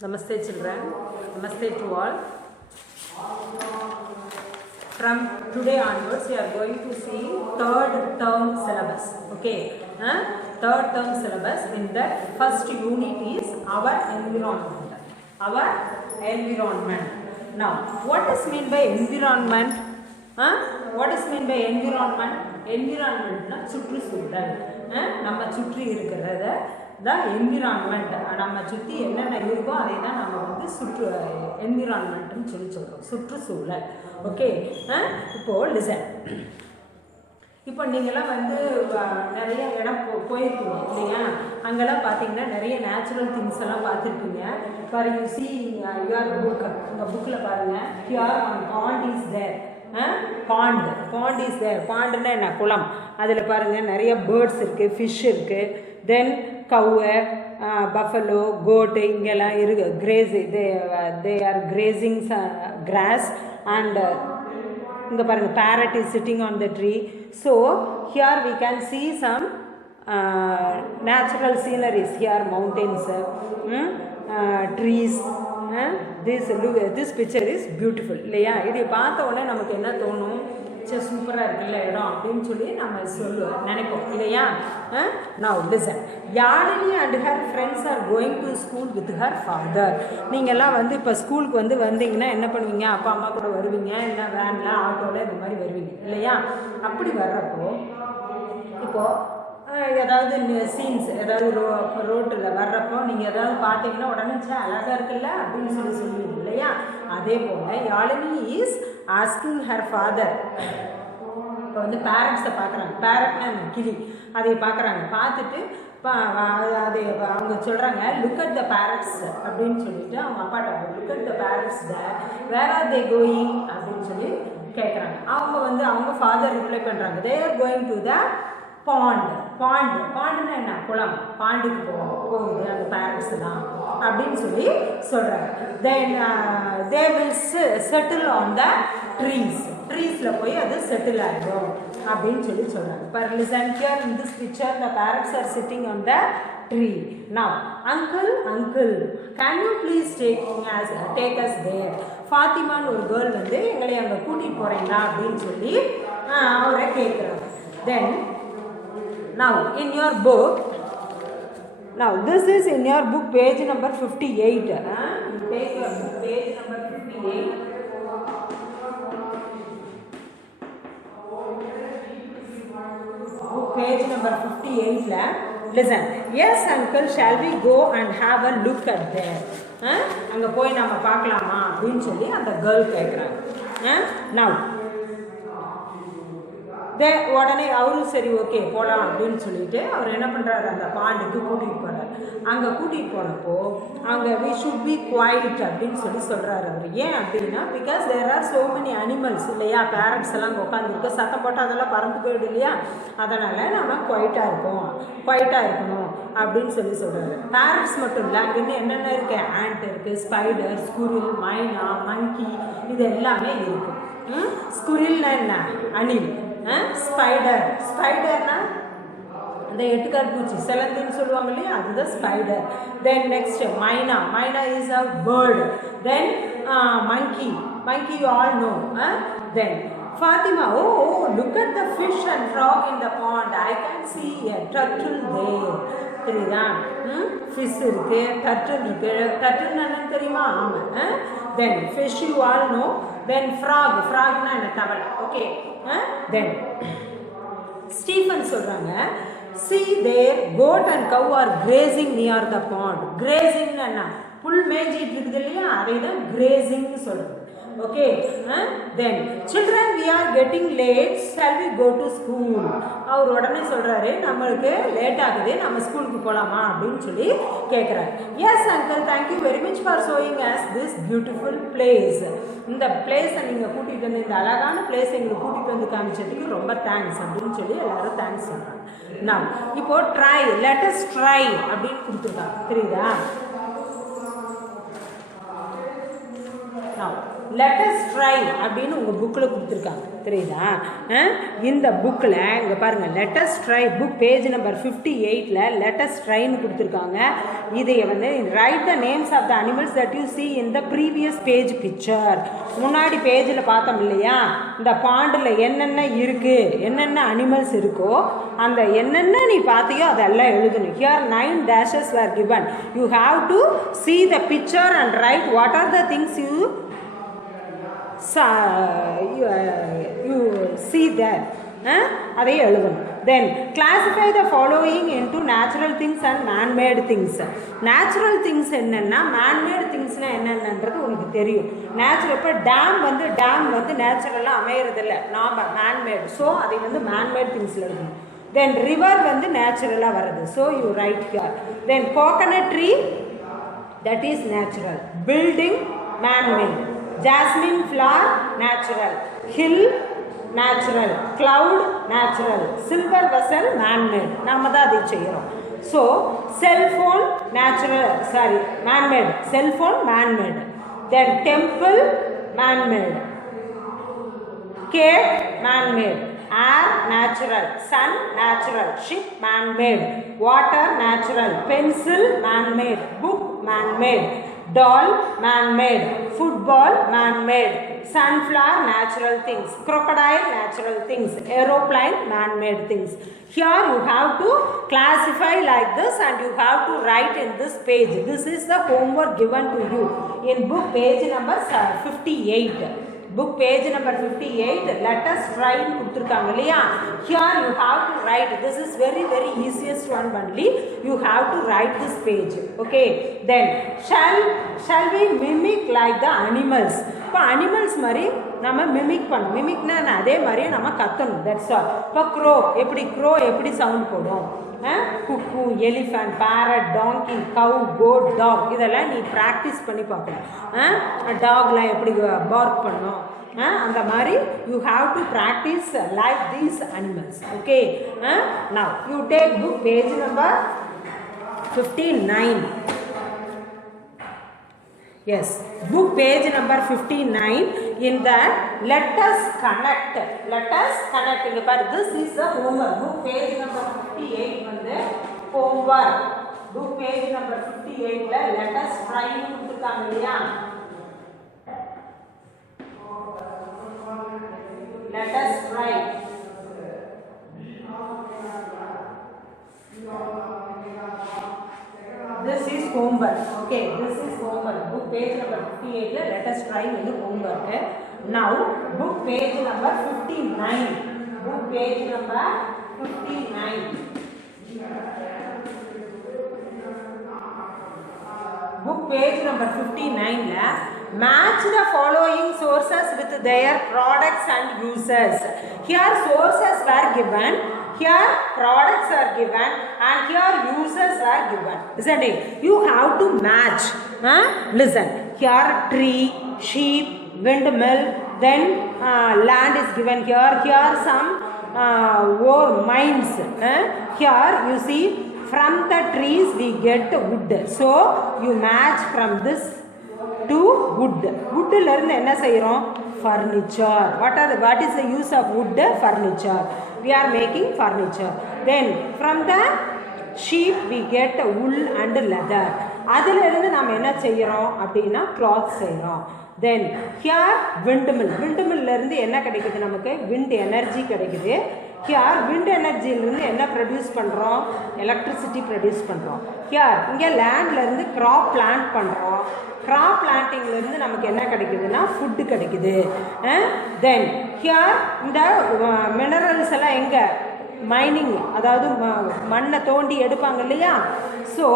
Namaste children, Namaste to all. From today onwards we are going to see third term syllabus. Okay, third term syllabus. In that first unit is our environment. Our environment. Now, what is mean by environment? What is mean by environment? Environment na சுற்றுச்சூழல். நம்ம சுற்றி இருக்கிறத தான் என்விரான்மெண்ட். நம்ம சுற்றி என்னென்ன இருக்கோ அதை தான் நம்ம வந்து என்விரான்மெண்ட்னு சொல்கிறோம், சுற்றுச்சூழல். ஓகே, இப்போது லிசன். இப்போ நீங்களாம் வந்து நிறைய இடம் போயிருக்கீங்க இல்லையா? அங்கெல்லாம் பார்த்தீங்கன்னா நிறைய நேச்சுரல் திங்ஸ் எல்லாம் பார்த்துருப்பீங்க. For you see your book, உங்கள் புக்கில் பாருங்கள், here one pond is there. Pond is there. பாண்டுன்னா என்ன? குளம். அதில் பாருங்கள் நிறைய பேர்ட்ஸ் இருக்குது, ஃபிஷ் இருக்குது, தென் கவ்வு, பஃபலோ, கோட்டு இங்கெல்லாம் இருக்குது. They are grazing grass. And இங்கே பாருங்கள், parrot is sitting on the tree. So here we can see some natural sceneries here, mountains, trees. This picture is beautiful இல்லையா? இதை பார்த்த உடனே நமக்கு என்ன தோணும்? சரி, சூப்பராக இருக்குல்ல இடம் அப்படின்னு சொல்லி நம்ம நினைப்போம் இல்லையா? Now listen. Yazhini and her friends R going to school with her father. நீங்கள்லாம் வந்து இப்போ ஸ்கூலுக்கு வந்தீங்கன்னா என்ன பண்ணுவீங்க? அப்பா அம்மா கூட வருவீங்க, இல்லை வேனில், ஆட்டோவில் இந்த மாதிரி வருவீங்க இல்லையா? அப்படி வர்றப்போ இப்போது ஏதாவது சீன்ஸ், ஏதாவது ரோட்டில் வர்றப்போ நீங்கள் ஏதாவது பார்த்தீங்கன்னா உடனே அழகாக இருக்குல்ல அப்படின்னு சொல்லுவீங்க இல்லையா? அதே போல் Yazhini is asking her father. இப்போ வந்து பேரண்ட்ஸை பார்க்குறாங்க. பேரட்னா கிளி, அதை பார்க்குறாங்க. பார்த்துட்டு அதை அவங்க சொல்கிறாங்க, லுக் அட் த பேரட்ஸ் அப்படின்னு சொல்லிட்டு அவங்க அப்பாட்ட, look at the parrots where are they going அப்படின்னு சொல்லி கேட்குறாங்க. அவங்க ஃபாதர் ரிப்ளை பண்ணுறாங்க, they are going to the பாண்டுன்னா என்ன? குளம். பாண்டுக்கு போகுது அந்த பேரண்ட்ஸ் தான் அப்படின்னு சொல்லி சொல்கிறாங்க. Then they will settle on the ட்ரீஸில் போய் அது செட்டில் ஆகிடும் அப்படின்னு சொல்லி சொல்கிறாங்க. But listen here in this picture the parents are sitting on the tree. Now uncle can you please take us there. ஃபாத்திமான்னு ஒரு கேர்ள் வந்து எங்களை அங்கே கூட்டிகிட்டு போகிறீங்களா அப்படின்னு சொல்லி அவரை கேட்குறாங்க. தென் now in your book, now this is in your book page number 58. You take your book page number 58. Book page number 58 la listen. Yes uncle, shall we go and have a look at there? அங்க போய் நாம பார்க்கலாமா அப்படின்னு சொல்லி அந்த கேர்ள் கேக்குறாங்க. now உடனே அவரும் சரி ஓகே போகலாம் அப்படின்னு சொல்லிட்டு அவர் என்ன பண்ணுறாரு, அந்த பாண்டுக்கு கூட்டிகிட்டு போகிறார். அங்கே கூட்டிகிட்டு போனப்போ அங்கே வி ஷுட் பி குவைட் அப்படின்னு சொல்லி சொல்கிறாரு அவர். ஏன் அப்படின்னா, because there are so many animals இல்லையா? பேரட்ஸ் எல்லாம் அங்கே உட்காந்துருக்கு, சத்தம் போட்டால் அதெல்லாம் பறந்து போயிடும் இல்லையா? அதனால் நம்ம குவைட்டாக இருக்கணும் அப்படின்னு சொல்லி சொல்கிறாரு. பேரட்ஸ் மட்டும் இல்லை, அங்கே இன்னும் என்னென்ன இருக்குது? ஆண்ட் இருக்குது, ஸ்பைடர், ஸ்குரில், மைனா, மங்கி, இது எல்லாமே இருக்குது. ஸ்குரில்னா என்ன? அணில். ஸ்பைடர்னா இந்த எட்டுக்கால் பூச்சி, செலந்தின்னு சொல்லுவாங்க இல்லையா? அதுதான் ஸ்பைடர். தென் நெக்ஸ்ட் மைனா is a bird. Then monkey you all know. Then Fatima, oh, look at the fish and frog in the pond. I can see a turtle there. தெரியுதா? ஃபிஷ் இருக்கு, டர்ட்டில் இருக்கு. டர்ட்டில்னா என்னன்னு தெரியுமா? ஆமாம். Then fish you all know. Then ஃப்ராக்னா என்ன? தவளை. ஓகே. தென் ஸ்டீஃபன் சொல்கிறாங்க, see there goat and cow are grazing near the pond. grazing என்ன? புல் மேய்ஞ்சிட்டு இருக்குது இல்லையா? அதை தான் grazingனு சொல்கிறது. ஓகே. தென் children we are getting late, shall we go to school? அவர் உடனே சொல்கிறாரு, நம்மளுக்கு லேட் ஆகுது, நம்ம ஸ்கூலுக்கு போகலாமா அப்படின்னு சொல்லி கேட்குறாரு. Yes uncle, thank you very much for showing us this beautiful place. இந்த பிளேஸை நீங்கள் கூட்டிகிட்டு வந்து, இந்த அழகான பிளேஸ் எங்களுக்கு கூட்டிகிட்டு வந்து காமிச்சதுக்கு ரொம்ப தேங்க்ஸ் அப்படின்னு சொல்லி எல்லாரும் தேங்க்ஸ் சொல்கிறாங்க. நான் இப்போது ட்ரை, லெட் அஸ் ட்ரை அப்படின்னு கொடுத்துருக்காங்க. தெரியுதா? let us try அப்படின்னு உங்கள் புக்கில் கொடுத்துருக்காங்க தெரியுதா? இந்த புக்கில் இங்கே பாருங்கள், let us try book page number 58ல் let us tryன்னு கொடுத்துருக்காங்க. இதை வந்து write the names of the animals that you see in the previous page picture. முன்னாடி பேஜில் பார்த்தோம் இல்லையா, இந்த பாண்டில் என்னென்ன இருக்குது, என்னென்ன அனிமல்ஸ் இருக்கோ அந்த என்னென்ன நீ பார்த்தியோ அதெல்லாம் எழுதணும். Here 9 dashes were given. You have to see the picture and write what are the things you see there. அதை எழுதணும். Then classify the following into natural things and man-made things. Natural things என்னன்னா, man-made thingsனா என்னன்றது உனக்கு தெரியும். நேச்சுரல் இப்போ டேம் வந்து நேச்சுரலாக அமையறதில்லை, நாம் man-made. ஸோ அதை வந்து man-made thingsல எழுதணும். Then river வந்து நேச்சுரலாக வருது, so you right here. Then coconut tree, that is natural. Building, man-made. Jasmine flower, natural. Hill, natural. Cloud, natural. Silver vessel, man-made. நாம தான் அதை செய்கிறோம். So cell phone, natural, sorry, man-made. Cell phone, man-made. Then temple, man-made. Cave, man-made. Air, natural. Sun, natural. Ship, man-made. Water, natural. Pencil, man-made. Book, man-made. Doll, man-made. Football, man-made. Sunflower, natural things. Crocodile, natural things. Aeroplane, man-made things. Here you have to classify like this and you have to write in this page. This is the homework given to you in book page number 58. Book page number 58, let us try கொடுத்துருக்காங்க இல்லையா. Here you have to write. This is very easiest one only. You have to write this page. Okay. Then shall we mimic like the animals? இப்போ animals மாதிரி நம்ம mimic பண்ணணும். மிமிக்னா அதே மாதிரியே நம்ம கத்தணும். That's all. இப்போ க்ரோ எப்படி சவுண்ட் போடும், குக்கு, எலிஃபண்ட், பேரட், டாங்கி, கவு, கோட், டாக், இதெல்லாம் நீ ப்ராக்டிஸ் பண்ணி பார்க்கணும். டாக்லாம் எப்படி பார்க் பண்ணும், அந்த மாதிரி you have to practice like these animals. Okay. Now you take book page number 59. Yes, book page number 59. In that, let us connect. இங்க பாரு, this is the homework. Book page number 58 வந்து homework. Book page number 58 ல let us try கொடுத்திருக்காங்க இல்லையா. Let us try. This is homework. Okay, this is homework. Book page number 58 la let us try with homework. Now book page number 59. Book page number 59. Book page number 59 la match the following sources with their products and uses. Here sources were given, here products are given, and here uses are given, isn't it? You have to match. Listen, here tree, sheep, windmill, then land is given here some ore mines. Here you see, from the trees we get wood, so you match from this to wood. Wood la irundhu enna seirom, furniture. What is the use of wood? Furniture. We are making furniture. Then from the sheep we get wool and leather. அதில் இருந்து நாம் என்ன செய்கிறோம் அப்படின்னா cloth செய்கிறோம். Then here windmill. windmill இருந்து என்ன கிடைக்குது, நமக்கு wind energy கிடைக்குது. Here wind energy இருந்து என்ன ப்ரொடியூஸ் பண்ணுறோம், எலக்ட்ரிசிட்டி ப்ரொடியூஸ் பண்ணுறோம். Here இங்கே லேண்ட்ல இருந்து crop plant பண்ணுறோம். crop plantingல இருந்து நமக்கு என்ன கிடைக்குதுன்னா ஃபுட்டு கிடைக்குது. Then here இந்த மினரல்ஸ் எல்லாம் எங்கே, மைனிங், அதாவது மண்ணை தோண்டி எடுப்பாங்க இல்லையா. ஸோ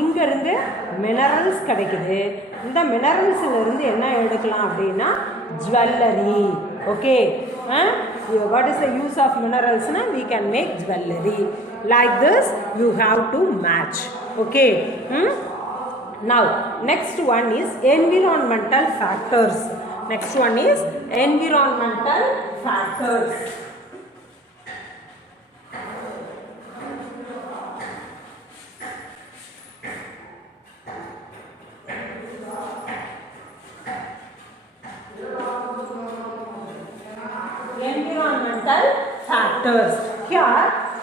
இங்கேருந்து மினரல்ஸ் கிடைக்குது. இந்த மினரல்ஸ்லேருந்து என்ன எடுக்கலாம் அப்படின்னா jewellery. Okay. what is the use of minerals? We can make jewelry. Like this you have to match. Okay. Now next one is environmental factors. Next one is environmental factors. factors.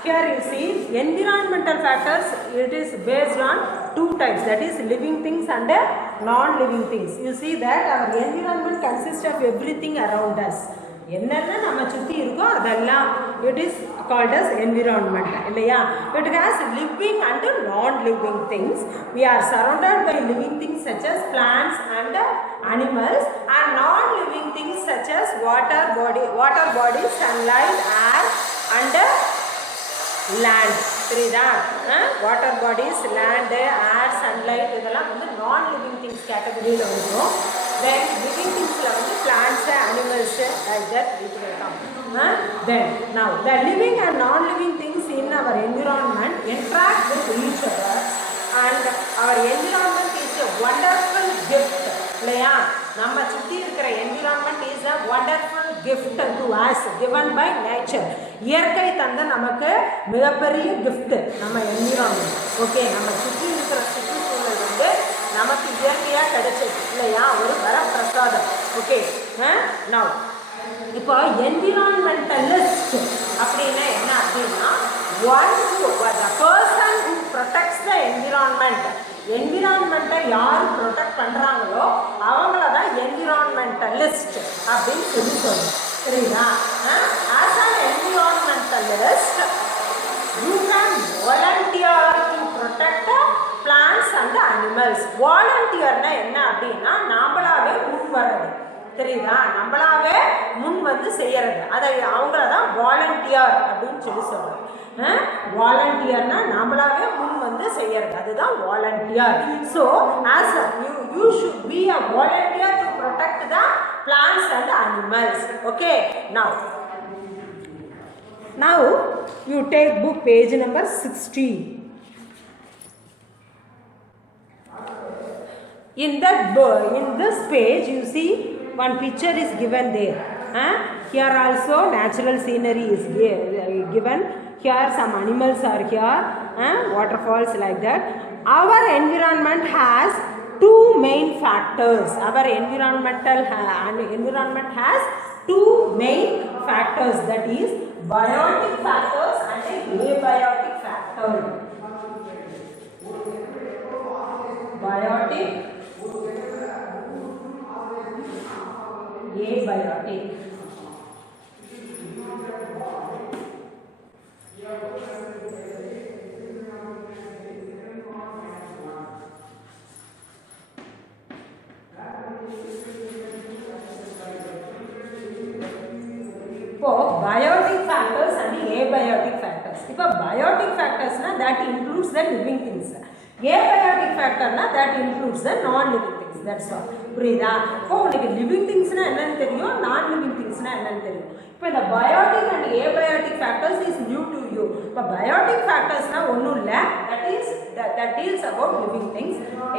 Here you see environmental factors, it is based on two types, that is living things and non-living things. You see that our environment consists of everything around us. என்னென்ன நம்ம சுற்றி இருக்கோ அதெல்லாம் it is called as environment இல்லையா. It has living and non living things. We are surrounded by living things such as plants and animals and non living things such as water bodies sunlight air and land. புரியுதா? Water bodies, land, air, sunlight இதெல்லாம் வந்து நான் living things கேட்டகரியில் வந்துடும். Then living things வந்து plants, animals like that it will come. Then now the living and non-living things in our environment interact with each other, and our environment is a wonderful gift. இல்லையா? நம்ம சுற்றி இருக்கிற environment is a wonderful gift to us given by nature. இயற்கை தந்த நமக்கு மிகப்பெரிய gift நம்ம environment. Okay, நம்ம சுற்றி இருக்கிற சுற்றுச்சூழல் வந்து நமக்கு இயற்கையாக கிடைச்சது இல்லையா, ஒரு வரப்பிரசாதம். ஓகே, நவ் இப்போ என்விரான்மெண்டலிஸ்ட் அப்படின்னா என்ன அப்படின்னா, person who protects the environment. என்விரான்மெண்ட்டை யார் ப்ரொடெக்ட் பண்ணுறாங்களோ அவங்கள தான் என்விரான்மெண்டலிஸ்ட் அப்படின்னு சொல்லணும். சரிங்களா? As an environmentalist you can volunteer to protect plants and animals. வாலண்டியர்னா என்ன அப்படின்னா நம்மளாவே முன் வர்றது. தெரியுதா? நம்மளாவே முன் வந்து செய்யறது, அதை அவங்கள தான் வாலண்டியர் அப்படின்னு சொல்லி சொல்றோம். வாலண்டியர்னா நம்மளாவே முன் வந்து செய்யறது, அதுதான் volunteer. So as you should be a volunteer to protect the plants and animals. Okay, now you take book page number 60. In this page you see one picture is given there. Here also natural scenery is given. Here some animals are here, waterfalls like that. Our environment has two main factors. Our environment has two main factors, that is biotic factors and abiotic factors. Biotic, abiotic. இப்போ biotic factors and abiotic factors. இப்போ biotic factors na that includes the living things. Abiotic factor na that includes the non-living things. That's all. புரியுதா? இப்போ உங்களுக்கு living things na என்னன்னு தெரியும், non-living things na என்னன்னு தெரியும். இப்போ இந்த biotic and abiotic factors is new to you. இப்போ biotic factors na ஒண்ணும் இல்ல, that deals about living things.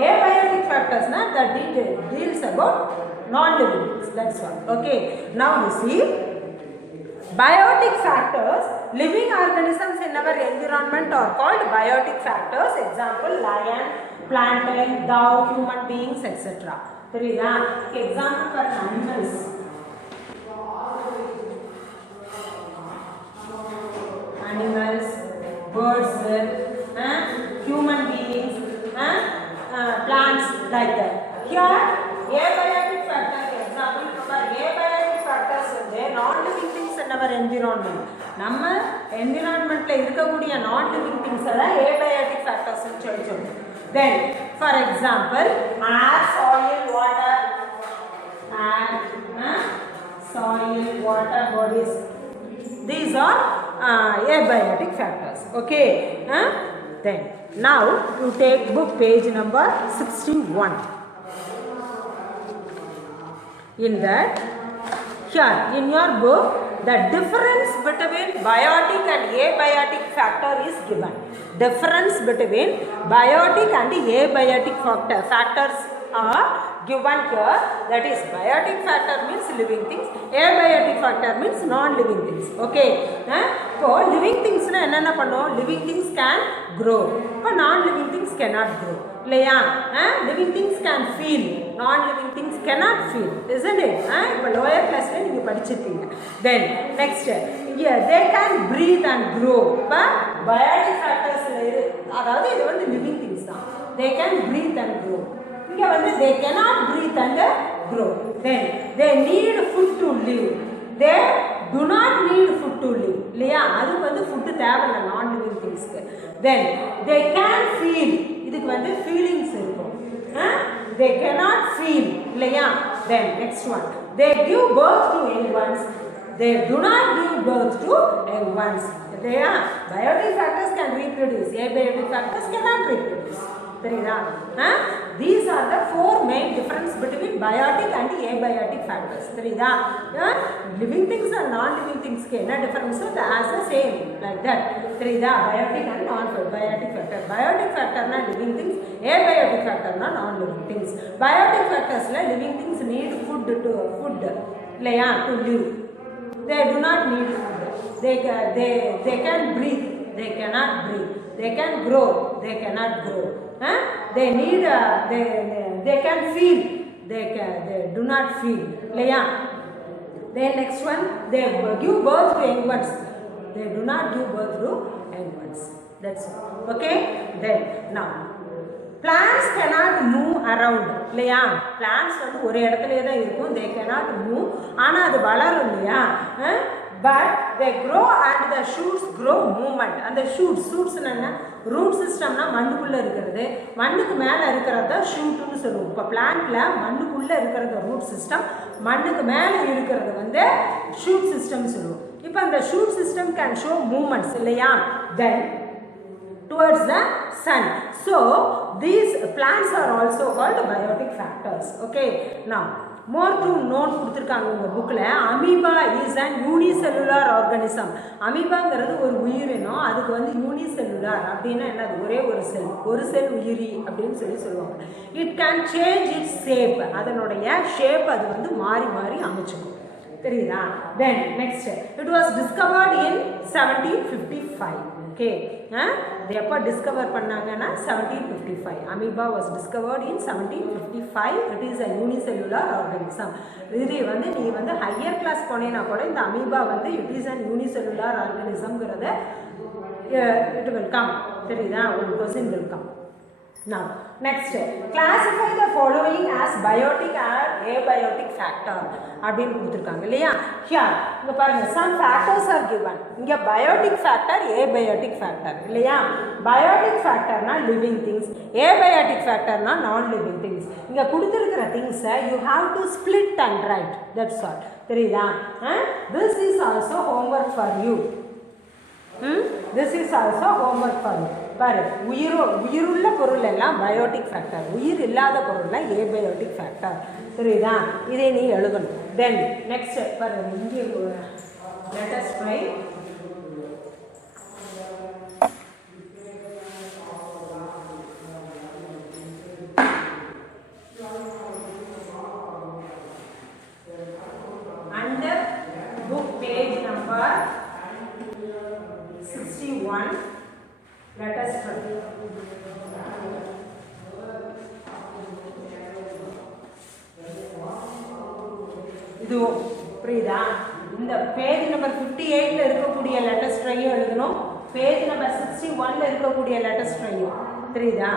Abiotic factors na that deals about non-living things. That's all. Okay. Now you see biotic factors, living organisms in our environment are called biotic factors. Example, lion, plantain, dog, human beings, etc. Therida, example for animals. Animals, birds, human beings, plants, like that. Here, abiotic factor, example for abiotic factors வந்து non-living things in our environment. நம்ம environmentல இருக்கக்கூடிய non-living things எல்லாம் abiotic factors னு சொல்றோம். Then, for example, air, soil, water, soil, water bodies. These are abiotic factors. Okay. Then, now you take book page number 61. In that, here in your book, the difference between biotic and abiotic factor is given. Difference between biotic and abiotic factors are given here. That is, biotic factor means living things, abiotic factor means non-living things. Okay. So living things na enna pannom, living things can grow, but non-living things cannot grow. இல்லையா? living things can feel, non-living things cannot feel, isn't it? இப்போ lower classல நீங்க படிச்சிருப்பீங்க. Then next, they can breathe and grow. But biotic factors அதாவது இது வந்து living things தான். They can breathe and grow. இங்க வந்து they cannot breathe and grow. Then they need food to live. They do not need food to live. இல்லையா? அதுக்கு வந்து food தேவையில்ல non living thingsக்கு. Then they can feel. இதுக்கு வந்து feelings இருக்கும். They cannot feel. இல்லையா? Then next one. They give birth to young ones. They do not give birth to young ones. They are biotic factors can reproduce. Abiotic factors cannot reproduce. தெரியுதா? These are the four main difference between biotic and abiotic factors. தெரியுதா? Living things and non-living things க்கு என்ன difference? As the same like that. தெரியுதா? Biotic and non-biotic factor. Biotic factor na living things, abiotic factor na non-living things. Biotic factors la living things need food இல்லையா? To live. They do not need food. They can breathe. They cannot breathe. They can grow. They cannot grow. They need they can feel. They do not feel. இல்லையா? Then next one, they give birth to young ones. They do not give birth to young ones. That's all. Okay? Then now plants cannot move around. இல்லையா? plants வந்து ஒரு இடத்துலயே தான் இருக்கும். They cannot move. ஆனா அது வளரும் இல்லையா? But they grow and the shoots grow movement. அந்த shoots என்ன? root system னா மண்ணுக்குள்ள இருக்குது. மண்ணுக்கு மேல இருக்குறத shootனு சொல்லுவோம். இப்ப plantல மண்ணுக்குள்ள இருக்குறது root system, மண்ணுக்கு மேல இருக்குறது வந்து shoot system சொல்லுவோம். இப்ப அந்த shoot system can show movements இல்லையா? Then towards the sun. So these plants are also called biotic factors. Okay, now more to note கொடுத்திருக்காங்க உங்க புக்ல. Amoeba is an unicellular organism. அமீபாங்கிறது ஒரு உயிரினம். அதுக்கு வந்து யூனிசெல்லுலார் அப்படின்னா என்னது? ஒரே ஒரு செல் உயிரி அப்படின்னு சொல்லுவாங்க. It can change it's shape. அதனுடைய ஷேப் அது வந்து மாறி மாறி அமைச்சுக்கும். தெரியுதா? Then next, it was discovered in 1755. Okay, they எப்போ டிஸ்கவர் பண்ணாங்கன்னா 1755. Amoeba was discovered in 1755. It is a unicellular organism. இது வந்து நீ வந்து ஹையர் கிளாஸ் போனேன்னா கூட இந்த அமீபா வந்து it is an unicellular organismங்கிறத it will come. தெரியுதா? ஒரு question will come. Now next, classify the following as biotic or abiotic factor அப்படின்னு கொடுத்துருக்காங்க இல்லையா? Here இங்க பாருங்க, some factors are given. இங்க biotic factor, abiotic factor இல்லையா? biotic factor னா living things, abiotic factor னா non living things. இங்க கொடுத்திருக்கிற things you have to split and write. That's all. தெரியுதா? This is also homework for you. This is also homework for you. பாரு, உயிருள்ள பொருள் எல்லாம் பயோட்டிக் ஃபேக்டர், உயிர் இல்லாத பொருள்லாம் ஏபயோட்டிக் ஃபேக்டர். தெரியுதா? இதை நீ எழுதணும். தென் நெக்ஸ்ட் பாரு, இங்கே let us try. Under book page number 61, let us try. இது புரியுதா? இந்த பேஜ் நம்பர் 58ல இருக்கக்கூடிய லேட்டஸ்ட் ட்ரையும் எழுதணும், பேஜ் நம்பர் 61ல இருக்கக்கூடிய லேட்டஸ்ட் ட்ரையும். தெரியுதா?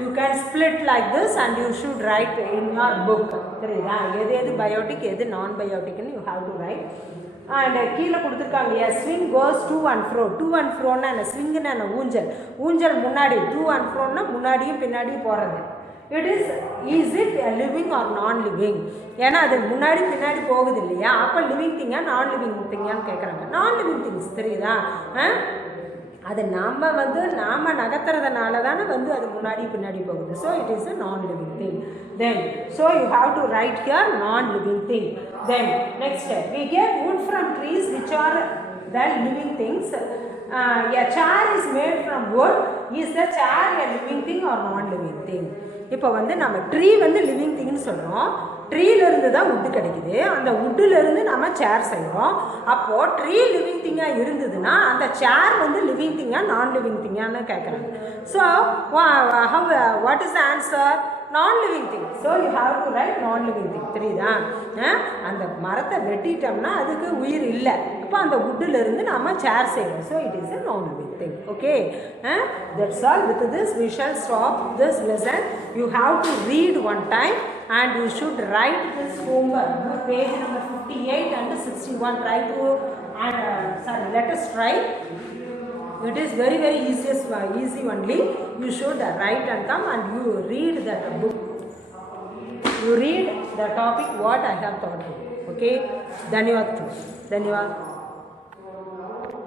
You can split like this and you should write in your book. தெரியுதா? எது பயோட்டிக் எது நான் பயோட்டிக்னு you have to write. And கீழே கொடுத்துருக்காங்க இல்லையா, swing goes to and fro. To and ஃப்ரோன்னா என்ன? ஸ்விங்குன்னா என்ன? ஊஞ்சல் முன்னாடி, டூ அண்ட் ஃப்ரோன்னா முன்னாடியும் பின்னாடியும் போகிறது. இஸ் இட் லிவிங் ஆர் நான் லிவிங்? ஏன்னா அது முன்னாடி பின்னாடி போகுது இல்லையா? அப்போ லிவிங் திங்கா நான் லிவிங் திங்கான்னு கேட்குறாங்க. நான் லிவிங் திங்ஸ். தெரியுதா? அது நாம் நகர்த்துறதுனால தானே வந்து அது முன்னாடி பின்னாடி போகுது. So it is a non-living thing. Then so you have to write here non-living thing. Then next, we get wood from trees which are the living things. A chair is made from wood. Is the chair a living thing or non-living thing? இப்போ வந்து நம்ம ட்ரீ வந்து லிவிங் திங்னு சொல்கிறோம். ட்ரீலேருந்து தான் வுட்டு கிடைக்குது. அந்த வுட்டுலேருந்து நம்ம சேர் செய்கிறோம். அப்போது ட்ரீ லிவிங் திங்காக இருந்ததுன்னா அந்த சேர் வந்து லிவிங் திங்கா நான் லிவிங் திங்கான்னு கேட்குறாங்க. So what is the answer? நான் living thing. So you have to right நான் லிவிங் திங். தெரியுதா? அந்த மரத்தை வெட்டிட்டோம்னா அதுக்கு உயிர் இல்லை. இப்போ அந்த வுட்டிலிருந்து நம்ம சேர் செய்வோம். So it is a non-living thing. Okay, that's all. With this we shall stop this lesson. You have to read one time and you should write this homework. Page number 58 and 61. Try to let us try. It is very easy only. You should write and come and you read that book. You read the topic what I have taught you. Okay, धन्यवाद.